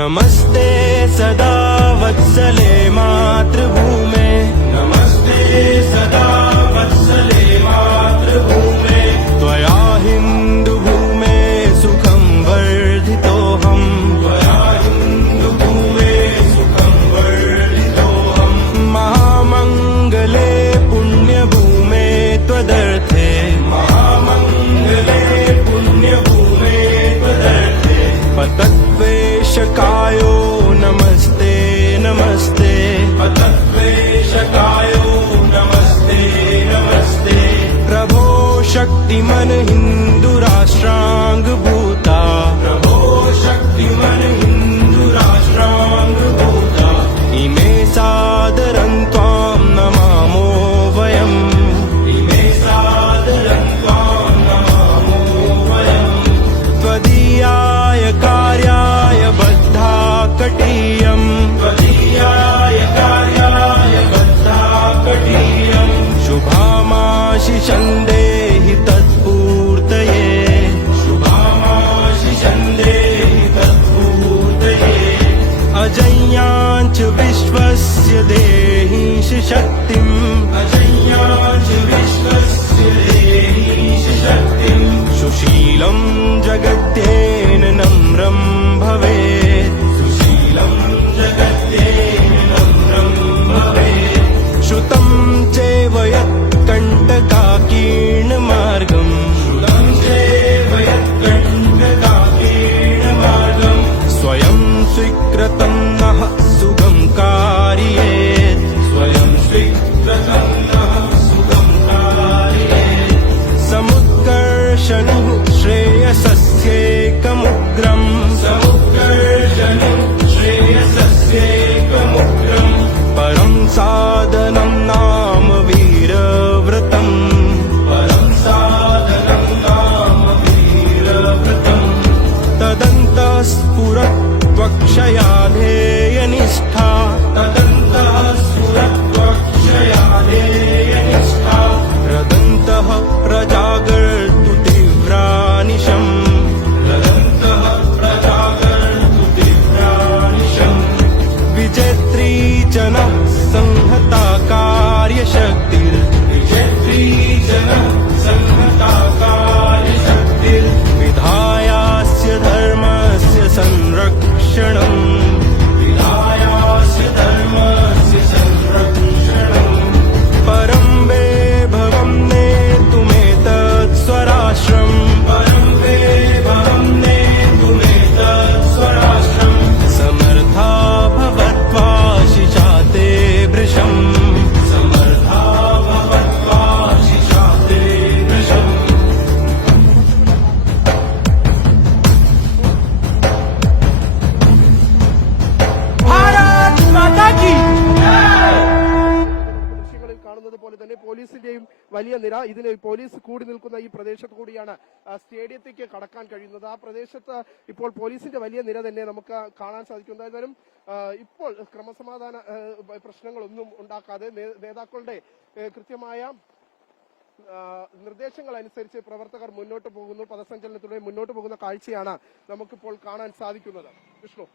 नमस्ते सदा वत्सले मातृभूमे, नमस्ते सदा वत्सले मातृभूमे, त्वया हिन्दुभूमे सुखं वर्धितोऽहम्, त्वया हिन्दुभूमे सुखं वर्धितोऽहम्, महामङ्गले पुण्यभूमे त्वदर्थे, महामङ्गले पुण्यभूमे त्वदर्थे, पतद्वेषकायो नमस्ते नमस्ते, पतद्वेषकायो नमस्ते नमस्ते, प्रभो शक्तिमन हिन्दुराष्ट्राङ्गभूता, प्रभो शक्तिमन हिन्दुराष्ट्राङ्गभूता, इमे सादरं त्वां नमामो वयम्, इमे सादरं त्वां नमामो वयम्, त्वदीयाय कार्याय बद्धा कटीयम्, त्वदीयाय कार्याय बद्धा कटीयम्, शुभामाशिषं देहि तत्पूर्तये, शुभामाशिषं देहि तत्पूर्तये, अजय्याञ्च विश्वस्य देहीश शक्तिम्, अजय्याञ्च विश्वस्य देहीश शक्तिम्, सुशीलं जगत्येन नम्रं भवेत्, सुशीलं जगत्येन नम्रं भवेत्, श्रुतं चैव यत्कण्टकाकीर्णमार्गम्, श्रुतं चैव यत्कण्टकाकीर्णमार्गम्, स्वयं स्वीकृतं नः सुगं कारयेत्, स्वयं स्वीकृतं नः सुगं कारयेत्, समुत्कर्षणुः श्रेयसस्यैकमुग्रम्, समुत्कर्षणुः श्रेयसस्यैकमुग्रम्, परं साधनं नाम वीरव्रतम्, परं साधनं नाम वीरव्रतम्, तदन्तः स्फुरत्वक्षया ध्येयनिष्ठा, तदन्तः स्फुरत्वक्षया ध्येयनिष्ठा, रदन्तः प्रजागर्तु तीव्रानिशम्, रदन्तः प्रजागर्तु तीव्रानिशम्, विजेत्री जनः संहता कार्यशक्तिर्, विजेत्री जनः संहता कार्यशक्तिर्, विधायास्य धर्मस्य संरक्षणम्, विधायास्य धर्मस्य संरक्षणम्, परं वैभवं नेतुमेतत् स्वराष्ट्रम्, परं वैभवं नेतुमेतत् स्वराष्ट्रम्, समर्था भवत्वाशिषा ते वृषम्, समर्था भवत्वाशिषा ते वृषम्. भारत माता की ദൃശ്യങ്ങളിൽ കാണുന്നത് പോലെ തന്നെ പോലീസിന്റെയും വലിയ നിര, ഇതിന് പോലീസ് കൂടി നിൽക്കുന്ന ഈ പ്രദേശത്ത് കൂടിയാണ് സ്റ്റേഡിയത്തിലേക്ക് കടക്കാൻ കഴിയുന്നത്. ആ പ്രദേശത്ത് ഇപ്പോൾ പോലീസിന്റെ വലിയ നിര തന്നെ നമുക്ക് കാണാൻ സാധിക്കും. എന്തായാലും ഇപ്പോൾ ക്രമസമാധാന പ്രശ്നങ്ങളൊന്നും ഉണ്ടാക്കാതെ നേതാക്കളുടെ കൃത്യമായ നിർദ്ദേശങ്ങൾ അനുസരിച്ച് പ്രവർത്തകർ മുന്നോട്ട് പോകുന്നു. പഥസഞ്ചലനത്തിലൂടെ മുന്നോട്ട് പോകുന്ന കാഴ്ചയാണ് നമുക്കിപ്പോൾ കാണാൻ സാധിക്കുന്നത്. വിഷ്ണു.